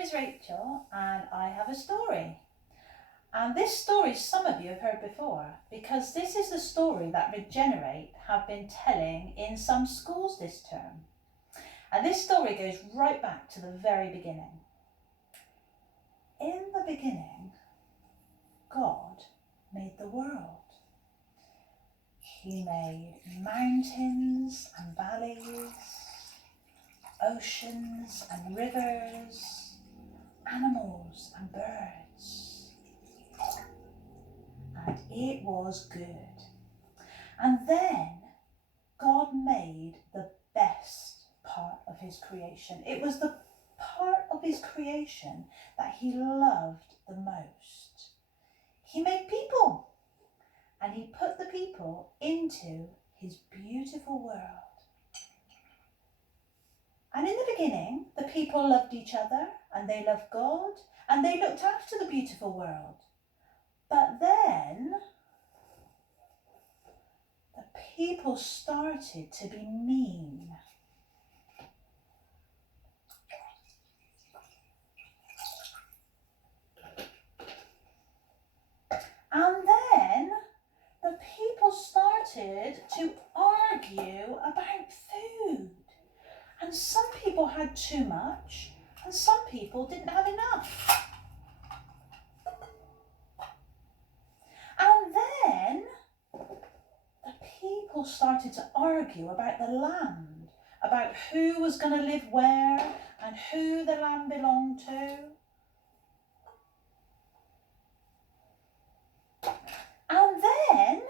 name is Rachel and I have a story. And this story some of you have heard before because this is the story that Regenerate have been telling in some schools this term. And this story goes right back to the very beginning. In the beginning, God made the world. He made mountains and valleys, oceans and rivers, animals and birds. And it was good. And then God made the best part of his creation. It was the part of his creation that he loved the most. He made people, and he put the people into his beautiful world. And in the beginning, the people loved each other, and they loved God, and they looked after the beautiful world. But then the people started to be mean. And then the people started to argue about food. And some people had too much, and some people didn't have enough. And then the people started to argue about the land, about who was going to live where and who the land belonged to. And then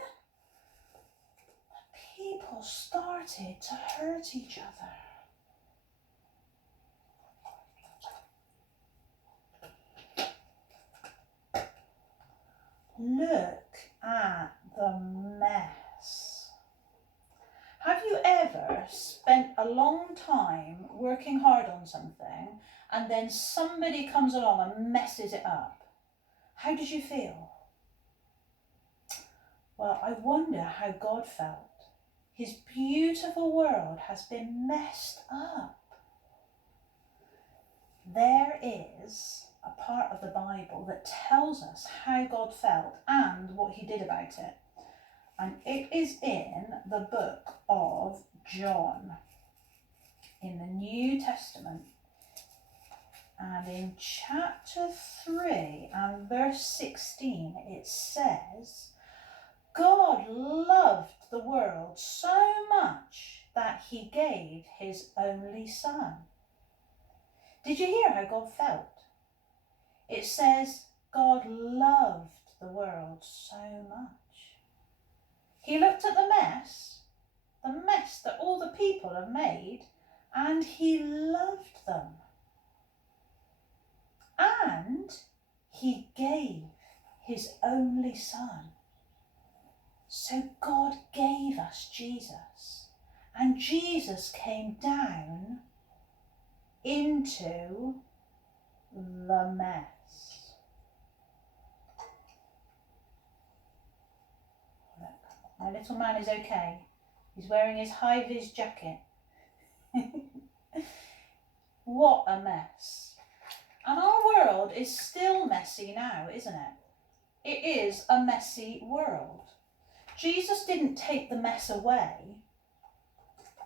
the people started to hurt each other. Look at the mess. Have you ever spent a long time working hard on something and then somebody comes along and messes it up? How did you feel? Well, I wonder how God felt. His beautiful world has been messed up. There is a part of the Bible that tells us how God felt and what he did about it. And it is in the book of John, in the New Testament. And in chapter 3 and verse 16, it says, God loved the world so much that he gave his only son. Did you hear how God felt? It says God loved the world so much. He looked at the mess that all the people have made, and he loved them. And he gave his only son. So God gave us Jesus, and Jesus came down into the mess. Look, my little man is okay. He's wearing his high-vis jacket. What a mess. And our world is still messy now, isn't it? It is a messy world. Jesus didn't take the mess away,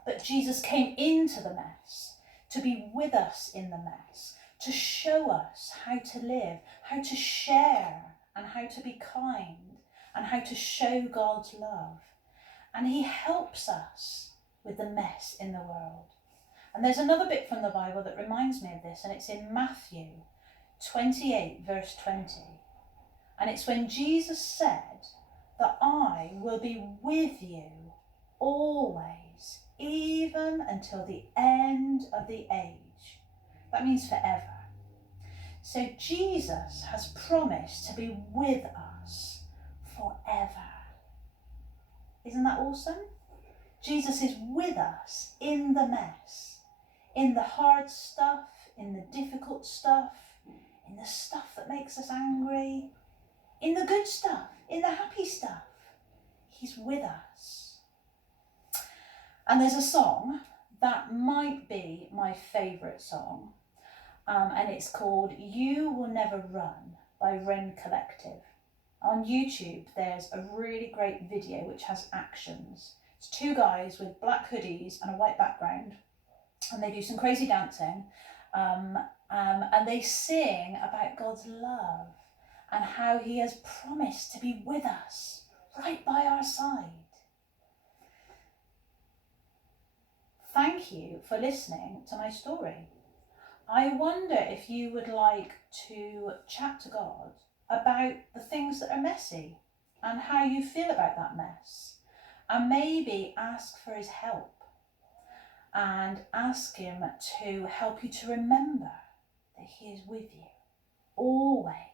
but Jesus came into the mess to be with us in the mess, to show us how to live, how to share, and how to be kind, and how to show God's love. And he helps us with the mess in the world. And there's another bit from the Bible that reminds me of this, and it's in Matthew 28, verse 20. And it's when Jesus said that I will be with you always, even until the end of the age. That means forever. So Jesus has promised to be with us forever. Isn't that awesome? Jesus is with us in the mess, in the hard stuff, in the difficult stuff, in the stuff that makes us angry, in the good stuff, in the happy stuff. He's with us. And there's a song that might be my favourite song. and it's called You Will Never Run by Ren Collective. On YouTube, there's a really great video which has actions. It's two guys with black hoodies and a white background, and they do some crazy dancing, and they sing about God's love and how he has promised to be with us, right by our side. Thank you for listening to my story. I wonder if you would like to chat to God about the things that are messy and how you feel about that mess, and maybe ask for his help and ask him to help you to remember that he is with you always.